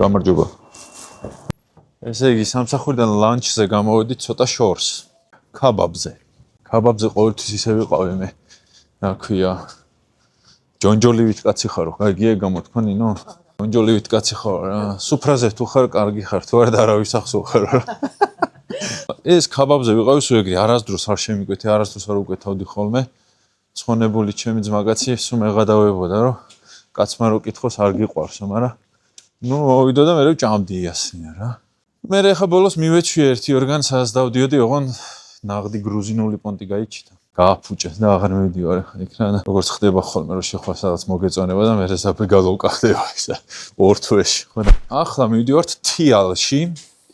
გამარჯობა. ესე იგი, სამსახურიდან ლანჩზე გამოვედი ცოტა შორს. ქაბაბზე. ქაბაბზე ყოველთვის ისე ვიყავი მე. რა ქვია? ჯონჯოლივით კაცი ხარ, გაიგია გამოთქვა ნინო? ჯონჯოლივით კაცი ხარ რა. სუფრაზე თუ ხარ, კარგი ხარ, თუ არა და არავის ახს უხარ რა. ეს ქაბაბზე ვიყავი სულ ეგრე, არასდროს არ შემიკვეთე, არასდროს არ უკეთავდი ხოლმე. ცხონებული ჩემი ძმაკაცი სულ მეღადავებოდა, რომ კაცმა რო კითხოს არ გიყვარსო, მაგრამ ნუ მოვიდო და მე ვჭამდი იასია რა. მე ხა ბოლოს მივეჩვი ერთი ორგან სადაც დავდიოდი, ოღონ ნაღდი გრუზინული პონტი გაიჩიტა. გააფუჭეს და აღარ მივდივარ ხა იქ რა. როგორც ხდება ხოლმე რომ შეხვარ სადაც მოგეწონება და მე საფე გადავკახდება ისა ორ თვეში. ხო და ახლა მივდივართ თიალში,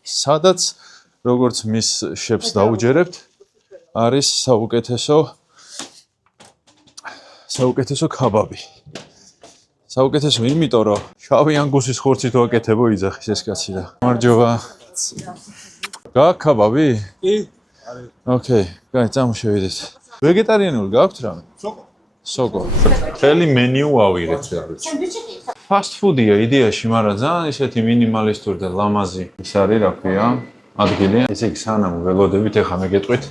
სადაც როგორც მის შეფს დაუჯერებთ, არის საუკეთესო ქაბაბი. საუკეთესო იმიტომ რომ შავი ანგუსის ხორცით ვაკეთებო იძახის ეს კაცი და. მარჯობა. გააქვს ქაბაბი? კი. ოკეი, გაი წამოშევიდეთ. ვეგეტარიანული გაქვთ რამე? სოკო. მთელი მენიუ ავიღეთ რა ვიცი. ფასტ ფუდია იდეაში, მაგრამ ძალიან ისეთი მინიმალისტური და ლამაზი ის არის, რა ქვია, ადგილი. ესე იგი სანამ ველოდებით, ეხლა მე გეტყვით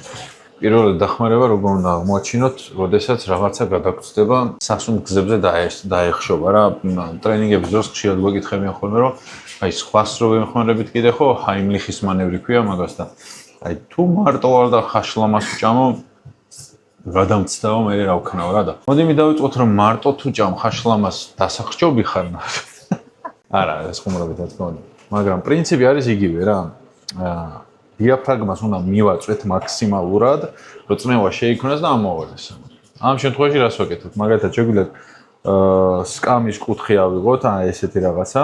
პირველად დახმარება როგორ უნდა აღმოაჩინოთ, როდესაც რაღაცა გადაგწდება სასუნთ გზებზე დაეხშობა რა. ტრენინგების დროს ხშირად გვეკითხებიან ხოლმე, რომ აი სხვას რო ვემხმარებით კიდე ხო, ჰაიმლიხის მანევრი ქვია მაგას და აი თუ მარტო არ და ხაშლამას ვჭამო, გადამცდაო მე რა ვქნაო რა და. მოდი მივდავიწყოთ რომ მარტო თუ ჭამ ხაშლამას დასახჭობი ხარ. არა, ეს ხუმრობით რა თქმა უნდა. მაგრამ პრინციპი არის იგივე რა. დიაფრაგმას უნდა მივაწვეთ მაქსიმალურად, რომ წნევა შეიქმნას და ამოვარდეს. ამ შემთხვევაში რას ვაკეთებ? მაგალითად, შეგვიძლია სკამის კუთხე ავიღოთ, ესეთი რაღაცა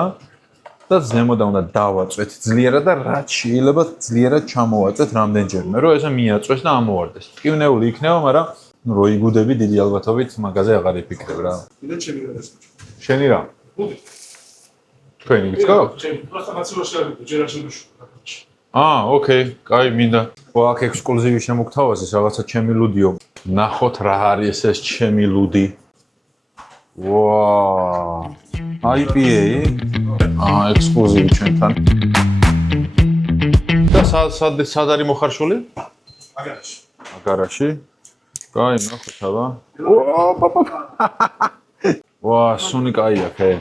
და ზემოდან უნდა დავაწვეთ ძლიერად და რაც შეიძლება ძლიერად ჩამოვაწვეთ რამდენჯერმე, რომ ესე მიაწვეს და ამოვარდეს. ტკივნეული იქნება, მაგრამ რო იგუდები დიდი ალბათობით მაგაზე აღარ იფიქრებ რა. კიდე ჩემი გადასა. შენი რა? მოდი. თქვენი გიჩქარობ? ჩემი просто მაცივაში არ ვიყო, ჯერ არ შემოშვა. ოკეი, კაი, მინდა. აქ ექსკლუზივი შემოგთავაზეს, რაღაცა ჩემი ლუდიო. ნახოთ რა არის ეს ჩემი ლუდი. ვაა. IPA? ექსკლუზივი ჩვენთან. და სად არის მოხარშული? აგარაში. აგარაში? კაი, ნახოთ აბა. ვაა, სუნი კაია, ხე.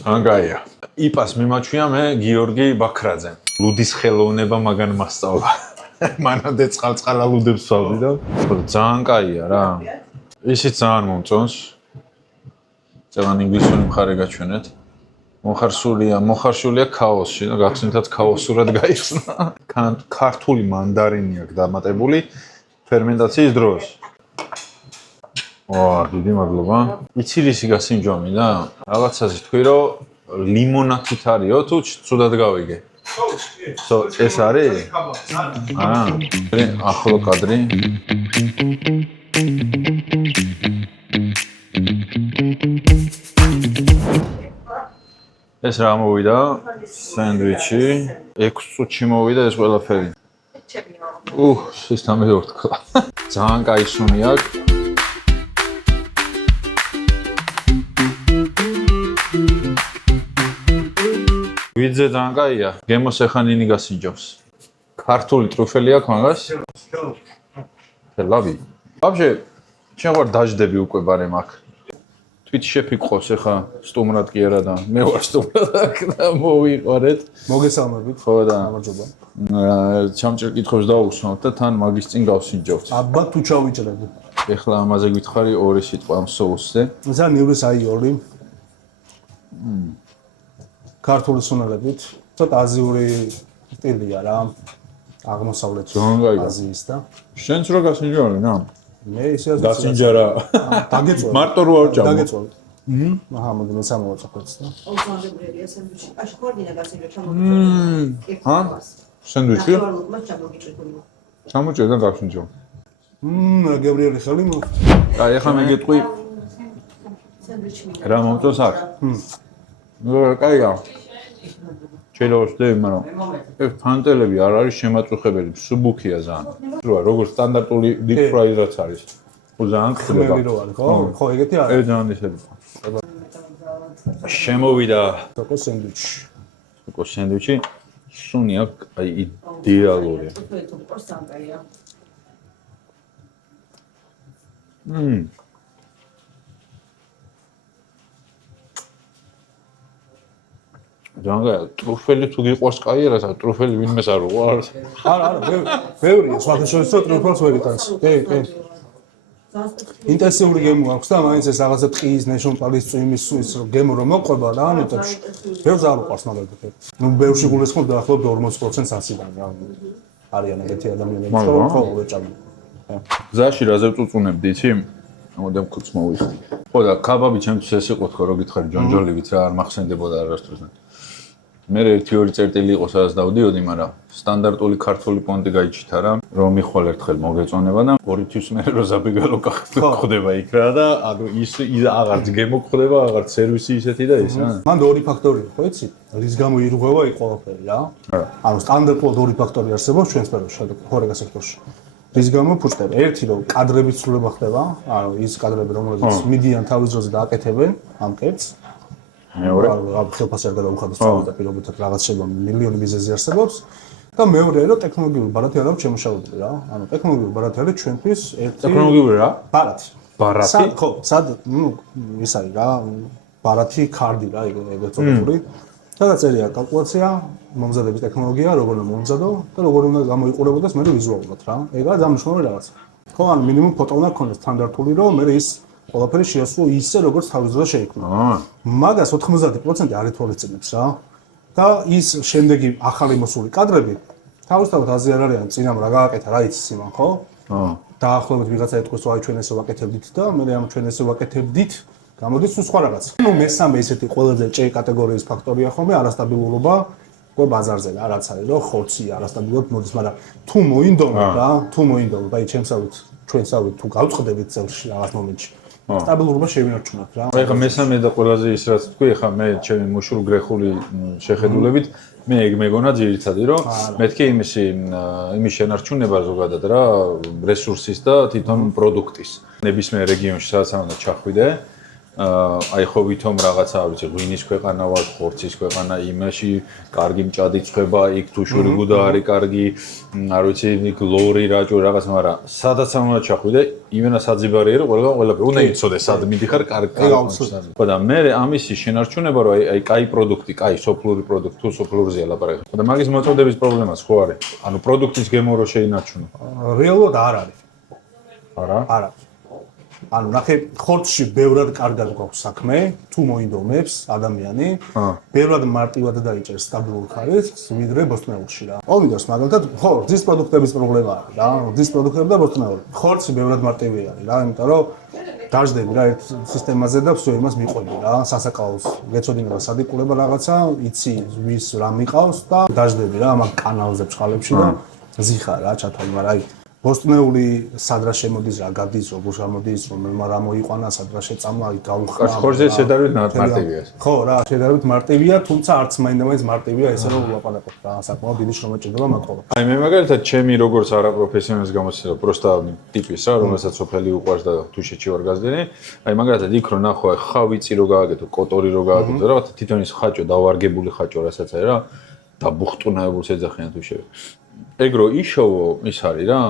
ანგაია. იპას მიმაჩვია მე გიორგი ბაქრაძე. ლუდის ხელოვნება მაგან მასწავლა. მანამდე წყალ-წყალა ლუდებს ვსვავდი და ძალიან კაია რა. ისიც ძალიან მომწონს. ძალიან ინგლისური მხარე გაჩვენეთ. მოხარშულია ქაოსში და გახსნითაც ქაოსურად გაიხსნა. ქართული მანდარინი აქვს დამატებული ფერმენტაციის დროს. დიდი მადლობა. იცი რისი გასინჯომი და რაღაცაზე თქვი რომ ლიმონათით არისო თუ ცუდად გავიგე? ეს არის? ახლო კადრი. ეს რა მოვიდა? სენდვიჩი. 6 წუთში მოვიდა ეს ყველაფერი. სისტემი ვორთქლა. ძალიან კაი სუნი აქვს. ვიძე ძალიან კაია, გემოს ეხანინი გასინჯობს. ქართული ტრუფელი აქვს მაგას? ლაბი. ვაფშე, შენ ვარ დაждები უკვე ბარემ აქ. თვით შეფიქყოს ეხა სტუმრად კი არა და მე ვარ სტუმრად აქ და მოვიყარეთ. მოგესალმებით. ხო და გამარჯობა. ჩამჭერ კითხვებს დავუსვამთ და თან მაგის წინ გავსინჯობთ. აბა თუ ჩავიჭრები. ეხლა ამაზე გითხარი ორი სიტყვა ამ соуსზე. ძალიან ნიურის აიორი. ქართული სუნელებით, ცოტა აზიური სტილია რა. აღმოსავლეთ აზიის და შენც რა გასინჯარი რა? მე ისე გასინჯარა. დაგეწოლა. მარტო რო არ ჭამო. დაგეწოლა. მოდი მე სამოვაწოხეთ და. ოსმანლებია სენდვიჩი. აშ ხوارდინა გასინჯა ჩამოვიწევ. სენდვიჩი? ჩამოჭერ და გასინჯო. გებრიელი ხელი მო. აი ახლა მე გეტყვი სენდვიჩი. რა მომწონს აქ? კაია. შეიძლება, მაგრამ ეს ფანტელები არ არის შემაწუხებელი, სუბუქია ძალიან. როგორ სტანდარტული deep fry რაც არის. ძალიან ხდება. ხმელი რო არის, ხო? ხო, ეგეთი არის. ეს ძალიან ისეთი. შემოვიდა სოკო სენდვიჩი. სოკო სენდვიჩი. სუნი აქვს აი იდეალურია. ჯანგა ტრუფელი თუ გიყვარს კაი რა, ტრუფელი ვინმეს არ უყვარს. არა, ბევრია, სხვადასხვა ტრუფელს ვერ იტანს. კი. ინტენსიური გემო აქვს და მაინც ეს რაღაცა ტყიის ნეშონპალის წვიმის ის გემო რომ მოყვება რა ამ ეტაპში. ბევრს არ უყვარს მაგალითად. ნუ ბევრში გულისხმობ დაახლოებით 40% ასიდან რა. არიან ეგეთი ადამიანები, ხო, ვეჭამი. გზაში რაზე ვწუწუნებდი, იცი? ამოდემ ხუთს მოვიხდი. ხო და კაბაბი ჩემთვის ეს იყო თქო, რო გითხარი ჯონჯოლივით რა არ მახსენდებოდა არასდროს. მე 1-2 წერტილი იყო სადაც დავდიოდი, მაგრამ სტანდარტული ქართული პონტი გაიჩითა რა, რომ მიხვალ ერთხელ მოგეწონება და ორი თვის მე რო ზაბიგალო ხდება იქ რა და ანუ ის აღარც გემო ხდება, აღარც სერვისი ისეთი და ის რა. მან ორი ფაქტორია, ხო იცი? რის გამო ირღვევა იქ ყველაფერი რა. ანუ სტანდარტულად ორი ფაქტორი არსებობს ჩვენ სფეროში, ხორეგა სექტორში. რის გამო ფუჭდება? ერთი რომ კადრების ცვლილება ხდება, ანუ ის კადრები რომლებიც მიდიან თავის დროზე და აკეთებენ ამ კეთს. მეორე ხელფასი არ გადაუხადეს თავის და პირობითად რაღაც შეება მილიონი მიზეზი არსებობს და მეორე რომ ტექნოლოგიური ბარათი არ აქვს შემოშალებული რა. ანუ ტექნოლოგიური ბარათი არის ჩვენთვის ერთი ტექნოლოგიური რა? ბარათი. ბარათი? ხო, სად, ნუ ის არის რა, ბარათი კარდი რა, ეგეც ორი. სადაც წერია კალკულაცია, მომზადების ტექნოლოგია, როგორ უნდა მომზადო და როგორ უნდა გამოიყურებოდეს მე ვიზუალურად რა. ეგაა დამშრომელი რაღაცა. ხო, ანუ მინიმუმ ფოტო უნდა გქონდეს სტანდარტული, რომ მე ის ყველაფერი შეასრულო ისე, როგორც თავის დროზე შეიქმნა. მაგას 90% არ ითვალისწინებს რა. და ის შემდეგი ახალი მოსული კადრები თავისთავად აზრი არ არიან წინამ რა გააკეთა, რა იცის იმან, ხო? დაახლოებით ვიღაცა ეთქოს, აი ჩვენ ესე ვაკეთებდით და მე ამ ჩვენ ესე ვაკეთებდით, გამოდის თუ სხვა რაღაც. ნუ მესამე ისეთი ყველაზე ჭე კატეგორიის ფაქტორია ხოლმე არასტაბილურობა ყო ბაზარზე რა, რაც არის, რომ ხორცი არასტაბილურად მოდის, მაგრამ თუ მოინდომა რა, თუ მოინდომა, აი ჩემსავით, ჩვენსავით თუ გავწყდებით წელში რაღაც მომენტში სტაბილურობა შევინარჩუნოთ რა. ეხლა მესამე და ყველაზე ის რაც თქვი, ეხლა მე ჩემი მუშრუ გრეხული შეხედულებით, მე ეგ მეგონა ძირითადი, რომ მეთქი იმის შენარჩუნება ზოგადად რა, რესურსის და თვითონ პროდუქტის. ნებისმიერ რეგიონში სადაც უნდა ჩახვიდე, აი ხო ვითომ რაღაცა, ვიცი, ღვინის ქვეყანა ვარ, ხორცის ქვეყანა, იმაში კარგი მჭადი ცხება, იქ თუ შური გუდა არის კარგი, არ ვიცი, იქ ლორი რაჭო რაღაც, მაგრამ სადაც უნდა ჩახვიდე, იმენა საძიბარია, რომ ყველაფერი უნდა იცოდეს, სად მიდიხარ, კარგი. ხო და მე ამისი შენარჩუნება, რომ აი კაი პროდუქტი, კაი სოფლური პროდუქტი, თუ სოფლურზეა ლაპარაკი. ხო და მაგის მოწოდების პრობლემაც ხო არის? ანუ პროდუქტის გემო რო შეინარჩუნო. რეალურად არ არის. არა? არა. ანუ ნახე ხორცში ბევრად კარგად გვაქვს საქმე, თუ მოინდომებს ადამიანი, ბევრად მარტივად დაიჭერს სტაბილურ ხარისხს, ვიდრე ბოსტნეულში რა. ოვიდოს მაგალითად, ხო, რძის პროდუქტების პრობლემა არის რა, რძის პროდუქტები და ბოსტნეული. ხორცი ბევრად მარტივი არის რა, იმიტომ რომ დაждები რა ერთ სისტემაზე და всё იმას მიყვები რა, სასაკაულს. გეცოდინება სადიკულება რაღაცა, იცი ვის რა მიყავს და დაждები რა მაგ კანალზე ბჭყალებში და ზიხარ რა ჩათვალე, მაგრამ აი ბოსტნეული სადრა შემოდის რა გადის როგორ გამოდის რომელმა რა მოიყვანა სადრა შეწამლა აი გაუხმა ხორცი შედარებით მარტივია ხო რა შედარებით მარტივია თუმცა არც მაინდა-მაინც მარტივია ესე რომ ვლაპარაკობ რა საკმაოდ დიდი შრომა ჭირდება მაგყობა აი მე მაგალითად ჩემი როგორც არაპროფესიონალის გამოცდილება პროსტა ტიპის რა რომელსაც სოფელი უყვარს და თუშეთში ვარ გაზდენი აი მაგალითად იქ რო ნახო აი ხავიცი რო გააკეთო კოტორი რო გააკეთო რა თვითონ ის ხაჭო დავარგებული ხაჭო რასაც არის რა და ბუხტუნაებულს ეძახიან თუ შევ ეგ რო იშოვო ის არის რა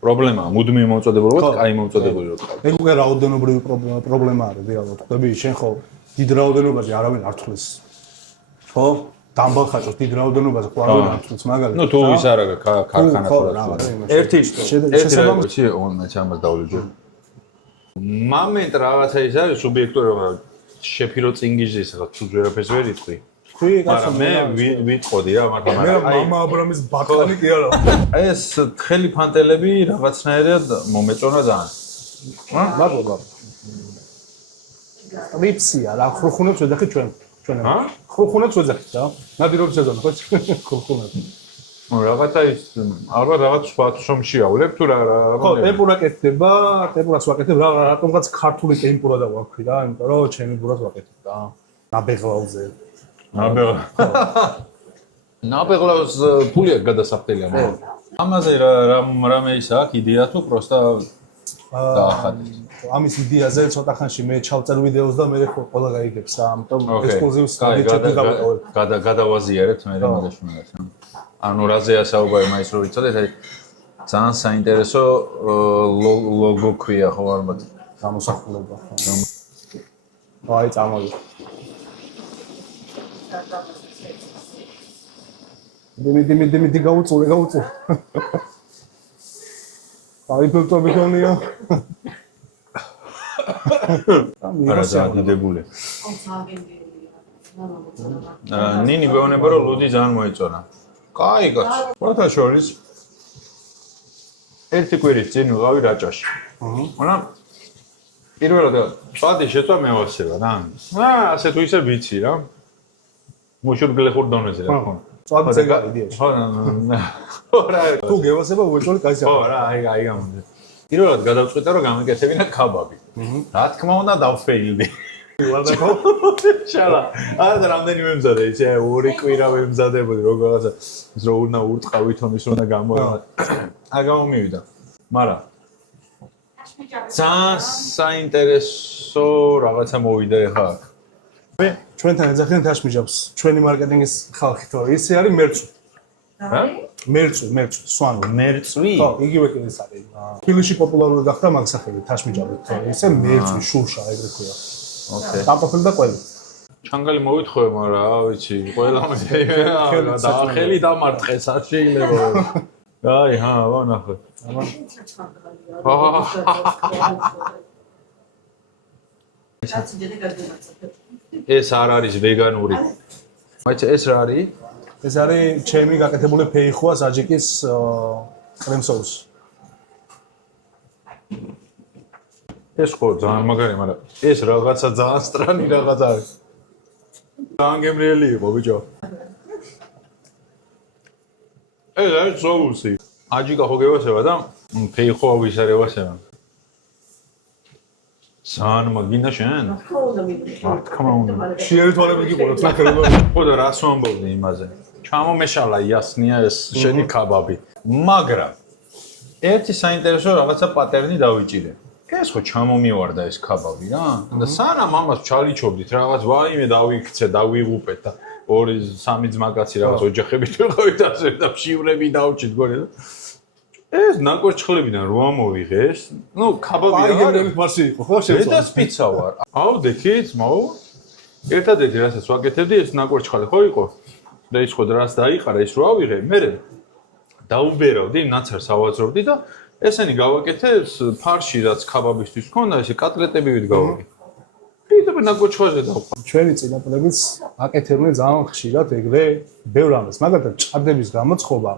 პრობლემაა მუდმივი მომწოდებულობა კაი მომწოდებული რო ყავს ეგ უკვე რაოდენობრივი პრობლემა არის რეალურად ხდები შენ ხო დიდ რაოდენობაზე არავინ არ თulis ხო დამბალ ხაჭოს დიდ რაოდენობაზე ხო არავინ არ თulis მაგალითად ნუ თუ ის არა ქარხანა ხო ერთი შესაბამისი მე ჩამას დავლეჯო მომენტ რაღაცა ის არის სუბიექტური რომ შეფირო წინგიჟის რა თუ ვერაფერს ვერ იტყვი მაგრამ მე ვიტყოდი რა მაგრამ მე მამა აბრამის ბატონი კი არა ეს თხელი ფანტელები რაღაცნაირად მომეწონა ძალიან მადლობა ტრიფსია რა ხრუხუნებს ვეძახით ჩვენ ხრუხუნებს ვეძახით რა ნადი რომ შეზონო ხო ხრუხუნებს რაღაცა ის ალბათ რაღაც სხვა შომშია ვლებ თუ რა ხო ტემპურა კეთდება ტემპურას ვაკეთებ რა რატომღაც ქართული ტემპურა და ვაქვი რა იმიტომ რომ ჩემი ბურას ვაკეთებ რა ნაბეღლავზე ნაბეღლავს ფული აქვს გადასახდელი ამ ამაზე რამე ის აქვს იდეა თუ პროსტა დაახადეთ. ამის იდეაზე ცოტა ხანში მე ჩავწერ ვიდეოს და მე ყველა გაიგებს რა, ამიტომ ოკეი. ექსკლუზივს კაი, გავიყავებ. გადავაზიარებთ მე მაგაშუნას. ანუ რაზეა საუბარი მაინც რო ვიცოდეთ, აი ძალიან საინტერესო ლოგო ქვია ხო ალბათ. გამოსახულება. აი წამოვიდა. მიდი გაუწურე. აი ფილტრები ქონია. არა დადიდებული. ნინი გვეუბნება რომ ლუდი ძალიან მოეწონა. კაი კაცო. ყველა შორის ერთი კვირის წინ ვიყავი რაჭაში. მაგრამ პირველად პადი შეწვა მევასება რა. ასე თუ ისე ვიცი რა. მოშურგლე ხურდონეზე რა ხო. წვადი გაიდეაში. ხო რა. თუ გევასება უეჭოლი კაცი. ხო რა, აი გამოდი. პირველად გადავწყვიტე რომ გამეკეთებინა ქაბაბი. რა თქმა უნდა დავფეილდი. ვადა ხო? შალა. არა რამდენიმე მზადე, ისე ორი კვირა ვემზადებოდი როგორღაცა ის რო უნდა ურტყავით რომ ის უნდა გამოვა. გამომივიდა. მაგრამ ძალიან საინტერესო რაღაცა მოვიდა ახლა. მე ჩვენთან ეძახიან თაშმიჯავს, ჩვენი მარკეტინგის ხალხი თო ისე არის მერწვი. რა? მერწვი, სვანო. მერწვი? ხო, იგივე ის არის. ფილმში პოპულარული გახდა მაგ სახელი თაშმიჯავი თო ისე მერწვი, შუშა ეგრე ქვია. ოკეი. დაყოფილი და ყველი. ჩანგალი მოვითხოვე, მაგრამ რა ვიცი, ყველა მე და ხელი დამარტყეს, არ შეიძლება. აი, ვანახე. ეს არ არის ვეგანური. მაიცა ეს რა არის? ეს არის ჩემი გაკეთებული ფეიხუა საჯიკის კრემ соуს. ეს ხო ძალიან მაგარი, მაგრამ ეს რაღაცა ძალიან სტრანი რაღაც არის. ძალიან გემრიელი იყო, ბიჭო. ეს არის соуსი. აჯიკა ხო გევასება და ფეიხუა ვის არ ევასება. ძალიან მაგინა შენ? რა თქმა უნდა. შეერთვალები გიყურებს რა ხერხდება. ხო და რას ვამბობდი იმაზე? ჩამომეშალა იასნია ეს შენი ქაბაბი. მაგრამ ერთი საინტერესო რაღაცა პატერნი დავიჭირე. ეს ხო ჩამომივარდა ეს ქაბაბი რა. და სანამ ამას ჩალიჩობდით რაღაც ვაიმე დავიქცე, დავიღუპეთ და 2-3 ძმაკაცი რაღაც ოჯახებით ვიყავით ასე და ფშივრები დავჭით გორე და ეს ნაკვერჩხლებიდან რო ამოვიღეს, ნუ ქაბაბი რა. აიგენელი ფარში იყო, ხო შეცვალე. და სპიცა ვარ. ავდექით, მაო. ერთადერთი რასაც ვაკეთებდი ეს ნაკვერჩხალე ხო იყო? და ის ხო დრას დაიყარა ის რო ავიღე, მე დაუბერავდი, ნაცარს ავაძროვდი და ესენი გავაკეთე ფარში რაც ქაბაბისთვის ქონდა, ესე კატლეტები ვიდგავდი. პირდაპირ ნაკვერჩხალზე დავყვა. ჩვენი წინაპრებიც აკეთებდნენ ძალიან ხშირად ეგრე ბევრ ამას, მაგალითად ჭადების გამოცხობა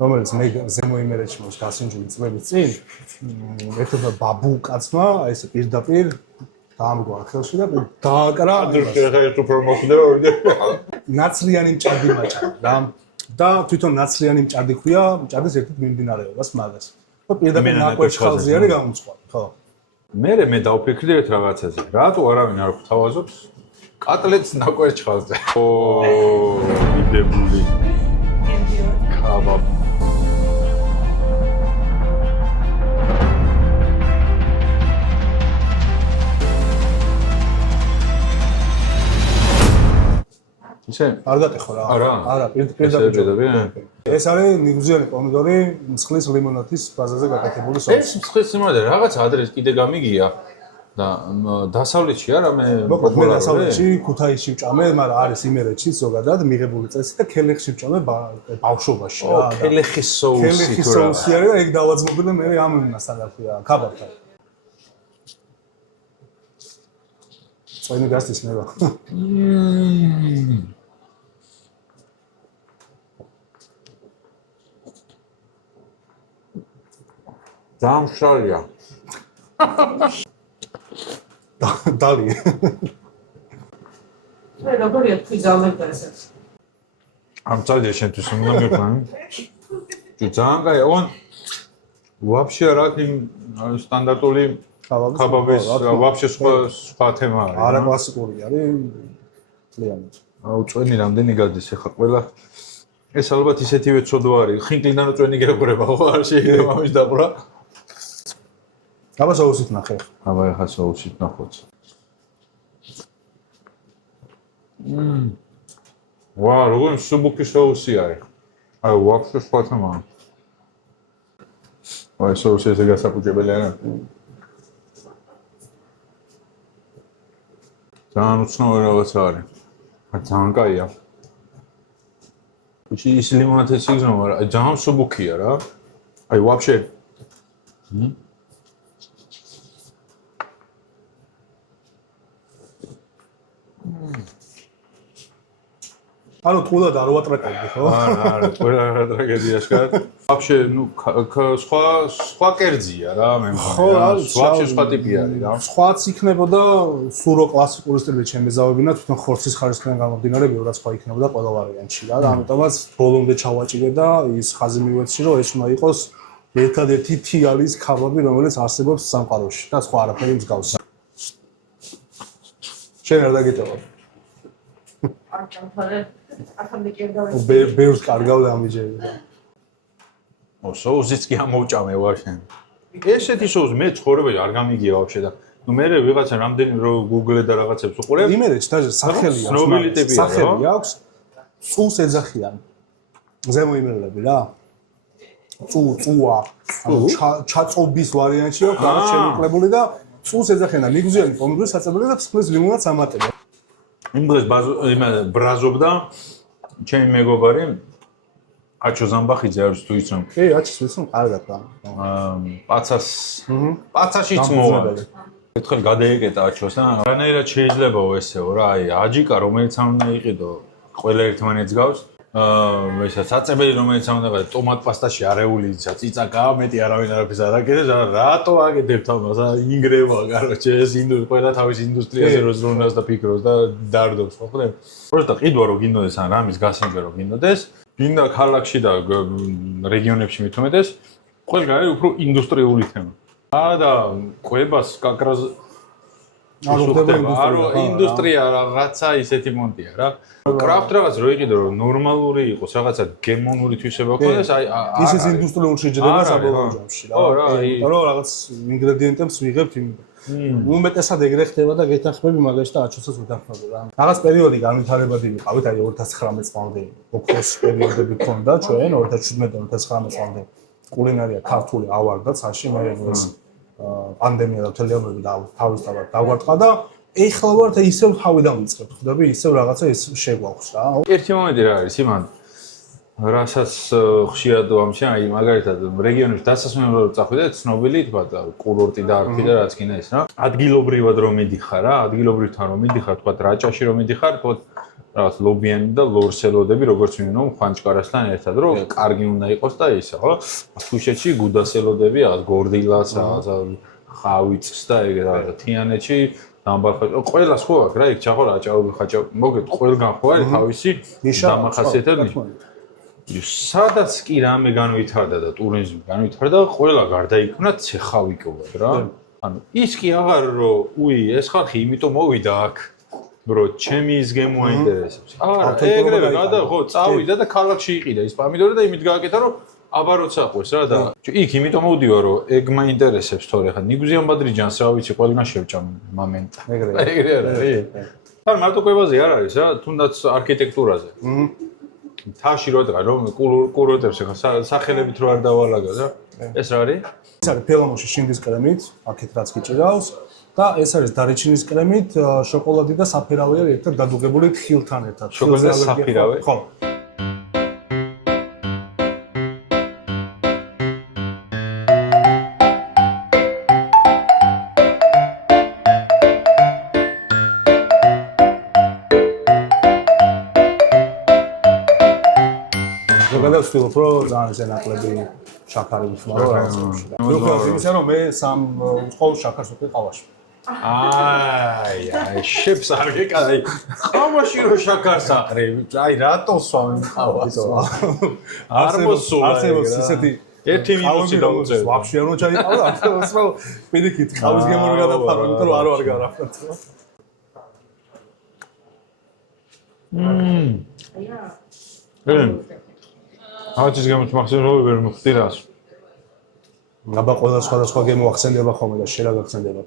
რომელიც მე ზემოიმერეთში მოს გასინჯული წლების წინ ერთობა ბაბუ კაცმა ეს პირდაპირ დაამგვა ხელში და დააკრა ერთ უფრო მოხდება ნაცრიანი მჭადი მაჭა და თვითონ ნაცრიანი მჭადი ქვია მჭადის ერთ მიმდინარეობას მაგას ხო პირდაპირ ნაკვერჩხალზე არის გამოცხვა ხო მე დავფიქრდი ერთ რაღაცაზე რატო არავინ არ გვთავაზობს კატლეტს ნაკვერჩხალზე ო მიდებული ქაბაბ ისე არ გატეხო რა არა პირდაპირ ეს არის ნიგზიანი პომიდორი მსხლის ლიმონადის ბაზაზე გაკეთებული სოუსი ეს მსხლის ლიმონადი რაღაც ადრეს კიდე გამიგია და დასავლეთში არა მე მე დასავლეთში ქუთაისში ვჭამე მაგრამ არის იმერეთში ზოგადად მიღებული წესი და ქელეხში ვჭამე ბავშვობაში რა ქელეხის соуსი ქელეხის соуსი არის და ეგ დავაძმობდი და მე ამ იმასთან გაქვია ქაბაბთან წვენი გასდის მე რა ძალიან მშრალია. დალი. მე როგორია თქვი ზამებდა ესეც. ამ წადე შენთვის უნდა მიყვან. ძალიან კაი, ოღონ вообще რა თქმა სტანდარტული ქაბაბის вообще სხვა თემა არის. არა კლასიკური არის. ლიანად. აუ წვენი რამდენი გადის ახლა ყველა ეს ალბათ ისეთივე ცოდვა არის. ხინკლიდან წვენი გეყურება ხო არ შეიძლება ამის დაყრა. აბა საუსით ნახე. აბა ეხლა საუსით ნახოთ. ვა, როგორი სუბუქი საუსი არის. აი, ვაფშე სხვა თემაა. აი, საუსი ესე გასაკუჭებელი არა? ძალიან უცნაური რაღაცა არის. ძალიან კაია. ის ლიმონათიც იგზნო, მაგრამ აი ძალიან სუბუქია რა. აი, ვაფშე. ანუ თულად არ ვატრაკებდი, ხო? არა, ყველა რა ტრაგედია შეგარ. ვაფშე, ნუ სხვა კერძია რა, მე მგონი. ხო, არის, ვაფშე სხვა ტიპი არის რა. სხვაც იქნებოდა სურო კლასიკური სტილით შემეზავებინა თვითონ ხორცის ხარისხიდან გამომდინარე, ბევრად სხვა იქნებოდა ყველა ვარიანტში რა. და ამიტომაც ბოლომდე ჩავაჭირე და ის ხაზი მივეცი, რომ ეს უნდა იყოს ერთადერთი თიალის ქაბაბი, რომელიც არსებობს სამყაროში და სხვა არაფერი მსგავსი. შენ არ დაგიტოვა? არ ჩამფარე. ახამდე კი არ გავეცი. ბევრს კარგავ და ამიჯერე. ო, საუსიც კი ამოვჭამე ვაშენ. ესეთი საუს მე ცხოვრებაში არ გამიგია ვაფშე და ნუ მე ვიღაცა რამდენი რო Google-ე და რაღაცებს უყურებ. იმერეც დაჟე სახელი აქვს. ცნობილი ტიპია, რა? სახელი აქვს. წუს ეძახიან. ზემო იმერლები რა. წუა. ანუ ჩაწობის ვარიანტი აქვს, რაღაც შემოკლებული და წუს ეძახიან და მიგზიანი პომიდორი საწებული და ფსკლის ლიმონადს ამატებენ. იმ დღეს ბრაზობდა ჩემი მეგობარი აჩო ზამბახიძე არის თუ იცნობ. აჩის ვიცნობ, კარგად რა. პაცაშიც მოვა. ერთხელ გადაეკეტა აჩოს და რანაირად შეიძლებაო ესეო რა, აი აჯიკა რომელიც არ უნდა იყიდო, ყველა ერთმანეთს გავს. ესა საწებელი რომელიც არ უნდა ყიდო, ტომატ პასტაში არეული წიწაკა, მეტი არავინ არაფერს არ აკეთებს, რატო აკეთებ თავს? ინგრევა, კაროჩე, ეს ყველა თავის ინდუსტრიაზე როზრუნავს და ფიქრობს და დარდობს, ხო ხდება? პროსტა ყიდვა რო გინდოდეს ან რამის გასინჯვა რო გინდოდეს, გინდა ქალაქში და რეგიონებში მით უმეტეს, ყველგან არის უფრო ინდუსტრიული თემა. და ყვებას კაკრას არო ინდუსტრია რაღაცა ისეთი მონტია რა. კრაფტ რაღაც რო იყიდო რომ ნორმალური იყოს, რაღაცა გერმანული თვისება ქონდეს, აი ისიც ინდუსტრიულ შეჯდება საბოლოო ჯამში რა. რომ რაღაც ინგრედიენტებს ვიღებთ უმეტესად ეგრე ხდება და გეთანხმები მაგაში და აჩოსაც ვეთანხმები რა. რაღაც პერიოდი განვითარებადი ვიყავით, აი 2019 წლამდე ოქროს პერიოდები ქონდა ჩვენ 2017-2019 წლამდე. კულინარია ქართული ავარდა ცაში, მე ეს პანდემია და თელეომები და თავისთავად დაგვარტყა და ეხლა ვართ ისევ თავი დამიწყებ, ხვდები, ისევ რაღაცა ეს შეგვაქვს რა. ერთი მომენტი რა არის იმან რასაც ხშირად ვამშენ, აი მაგალითად რეგიონებში დასასვენებლად წახვიდე, ცნობილი თქვა და კურორტი და არქი და რაც კიდე ის რა. ადგილობრივად რომ მიდიხარ რა, ადგილობრივთან რომ მიდიხარ, თქვა რაჭაში რომ მიდიხარ, თქვა რაღაც ლობიანი და ლორსელოდები როგორც ვინმე ხანჭკარასთან ერთად რომ კარგი უნდა იყოს და ისა ხო თუშეთში გუდასელოდები რაღაც გორდილას რაღაცა ხავიც და ეგ რაღაცა თიანეთში დამბალხა ყველას ხო აქვს რა იქ ჩახო რაჭაობი ხაჭა მოგეთ ყველგან ხო არის თავისი დამახასიათებელი სადაც კი რამე განვითარდა და ტურიზმი განვითარდა ყველა გარდაიქმნა ცეხავიკობად რა ანუ ის კი აღარ რომ უი ეს ხალხი იმიტომ მოვიდა აქ ბრო ჩემი ის გემოაინტერესებს. არა, ეგრევე გადა ხო, წავიდა და ქალაქში იყიდა ის პომიდორი და იმით გააკეთა რომ აბა როცა ყვეს რა და იქ იმიტომ მოვდივარ რომ ეგ მაინტერესებს თორე ხა ნიგუზიან ბადრიჯანს რა ვიცი ყველგან შევჭამ მომენტ. ეგრე არის. თან მარტო კვებაზე არ არის რა, თუნდაც არქიტექტურაზე. თაში როდგა რომ კურორტებს ხა სახელებით რო არ დავალაგა რა. ეს რა არის? ეს არის ფელამოში შინდის კრემით, აქეთ რაც გიჭირავს. და ეს არის დარეჩინის კრემით, შოკოლადი და საფერავია ერთად გადუღებული თხილთან ერთად. შოკოლადი და საფერავე? ხო. ზოგადად ვთქვი, რომ ძალიან ზენაკლები შაქარი ვიხმარო რაღაცებში. მიუხედავად იმისა, რომ მე სამ ყოველ შაქარს ვუყევ ყავაში. აი, შეფს არ გეკადა. ყავაში რო შაქარს აყრევი. აი, რატო სვამი ყავას? არ მოსულა. არსებობს ისეთი ერთი მინუსი დაუწევ. ვაფშე არ უნდა ჩაიყავდა, ამას რომ პირიქით ყავის გემო რა გადაფარო, იმიტომ რომ არ გარაფრათ. აია. აღაჩის გამოც მახსოვს რომ ვერ მოხდი რას. აბა ყველა სხვადასხვა გემო ახსენდება ხოლმე და შენ რა გახსენდება?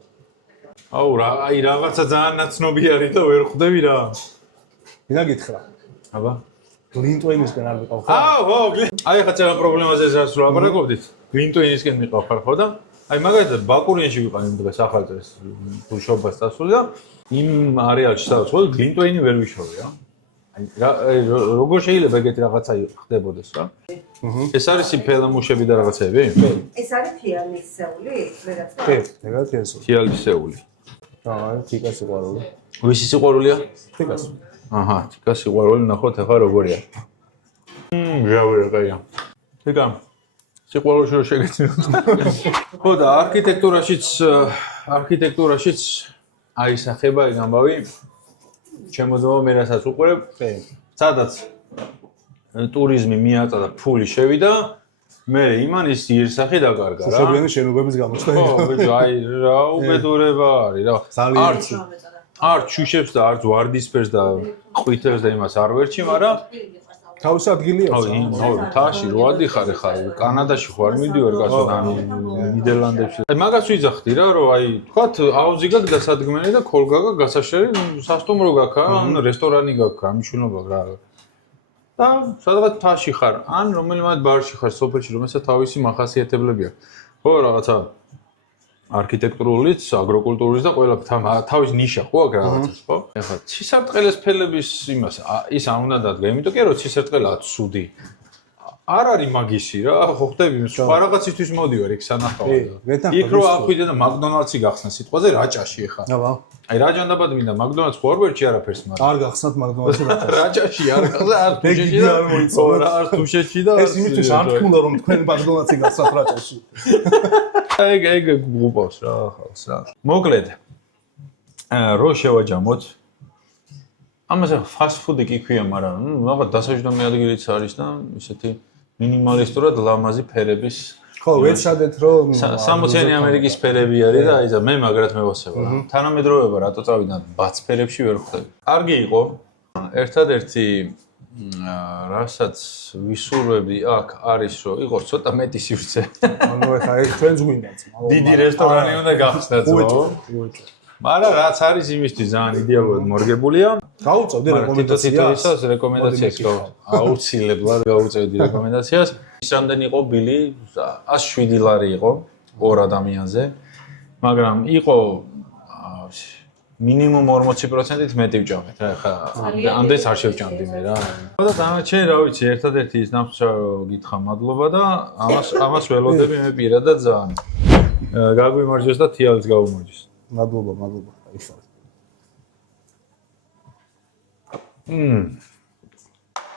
აუ რა, აი რაღაცა ძალიან ნაცნობი არის და ვერ ხვდები რა. ვინა გითხრა? აბა. გლინტვეინისგან არ ვიყავ ხო? აი ხა ცერა პრობლემაზე ეს რა ლაპარაკობდით. გლინტვეინისკენ მიყავ ხარ ხო და აი მაგალითად ბაკურიანში ვიყავ იმ დღეს ახალ წელს ბუშობას დასული და იმ არეალში სადაც ხო გლინტვეინი ვერ ვიშოვე რა. აი როგორ შეიძლება ეგეთი რაღაცა ხდებოდეს რა? ეს არის ფელამუშები და რაღაცები? ეს არის ფიალის სეული? კი, ეგრეთ ესო. თიალის სეული. აი, თიკას სიყვარული. ვისი სიყვარულია? თიკას. აჰა, თიკას სიყვარული ნახოთ ახლა როგორია. ჟავერა კაია. თიკა სიყვარულში რო შეგეცინოთ. ხო და არქიტექტურაშიც აი სახება ეგ ამბავი შემოძმა მე რასაც უყურებ, სადაც ტურიზმი მიაწა და ფული შევიდა, მე იმანის იერსახი დაკარგა რა. მშობლიანი შენობების გამოჩნდა. ხო, ბიჭო, აი რა უბედურება არის რა. არც შუშებს და არც ვარდისფერს და ყვითელს და იმას არ ვერჩი, მაგრამ თავისი ადგილია. ხო, თაში რო ადიხარ ხა კანადაში ხარ მიდივარ გასულ ნიდერლანდებში. აი მაგას ვიძახდი რა, რომ აი თქვათ აუზი გაქვს დასადგმელი და ქოლგა გაქვს გასაშერი, სასტუმრო გაქვს, ან რესტორანი გაქვს, ამიშვილობა რა. და სადღაც თაში ხარ, ან რომელიმე ბარში ხარ, სოფელში, რომელსაც თავისი მახასიათებლები აქვს. ხო, რაღაცა არქიტექტურულიც, აგროკულტურის და ყველა თავის ნიშა ხო აქვს რაღაცას, ხო? ეხლა ცისარტყელეს ფელების იმას ის არ უნდა დადგა, იმიტომ კი რომ ცისარტყელაა ცუდი. არ არის მაგისი რა, ხო ხდები, სხვა რაღაცისთვის მოდივარ იქ სანახავად. იქ რო ახვიდე და მაკდონალდსი გახსნა სიტყვაზე რაჭაში ეხლა. აბა. აი რა ჯანდაბად მინდა მაკდონალდს ხო არ ვერჩი არაფერს მაგრამ. არ გახსნათ მაკდონალდსი რაჭაში. რაჭაში არ გახსნა, არ თუშეთში და არ თუშეთში და ეს იმისთვის არ თქონდა რომ თქვენ მაკდონალდსი გახსნათ რაჭაში. ეგ გუპავს რა ხალხს რა. მოკლედ რო შევაჯამოთ ამაზე ფასტ ფუდი კი ქვია, მაგრამ რაღაც დასაჯდომი ადგილიც არის და ისეთი მინიმალისტურად ლამაზი ფერების ხო, ვეცადეთ რომ 60-იანი ამერიკის ფერები არის და აი და მე მაგრად მევასება რა. თანამედროვეობა რატო წავიდა ბაც ფერებში ვერ ხვდები. კარგი იყო. ერთადერთი რასაც ვისურვები აქ არის რომ იყოს ცოტა მეტი სივრცე. ანუ ეხა ეს ჩვენს გვინდაც. დიდი რესტორანი უნდა გახსნათ, ხო? მაგრამ რაც არის იმისთვის ძალიან იდეალურად მორგებულია. გაუწევდი რეკომენდაციას, რეკომენდაციას აუცილებლად გაუწევდი რეკომენდაციას. ის რამდენი იყო ბილი? 107 ლარი იყო ორ ადამიანზე. მაგრამ იყო მინიმუმ 40%-ით მეტი ვჭამეთ რა. ხა ამდენს არ შევჭამდი მე რა. და დანარჩენი რა ვიცი, ერთადერთი ის ნახშა გითხრა მადლობა და ამას ველოდები მე პირადად ძალიან. გაგვიმარჯვეს და თიალს გაუმარჯვეს. მადლობა. აი ხო.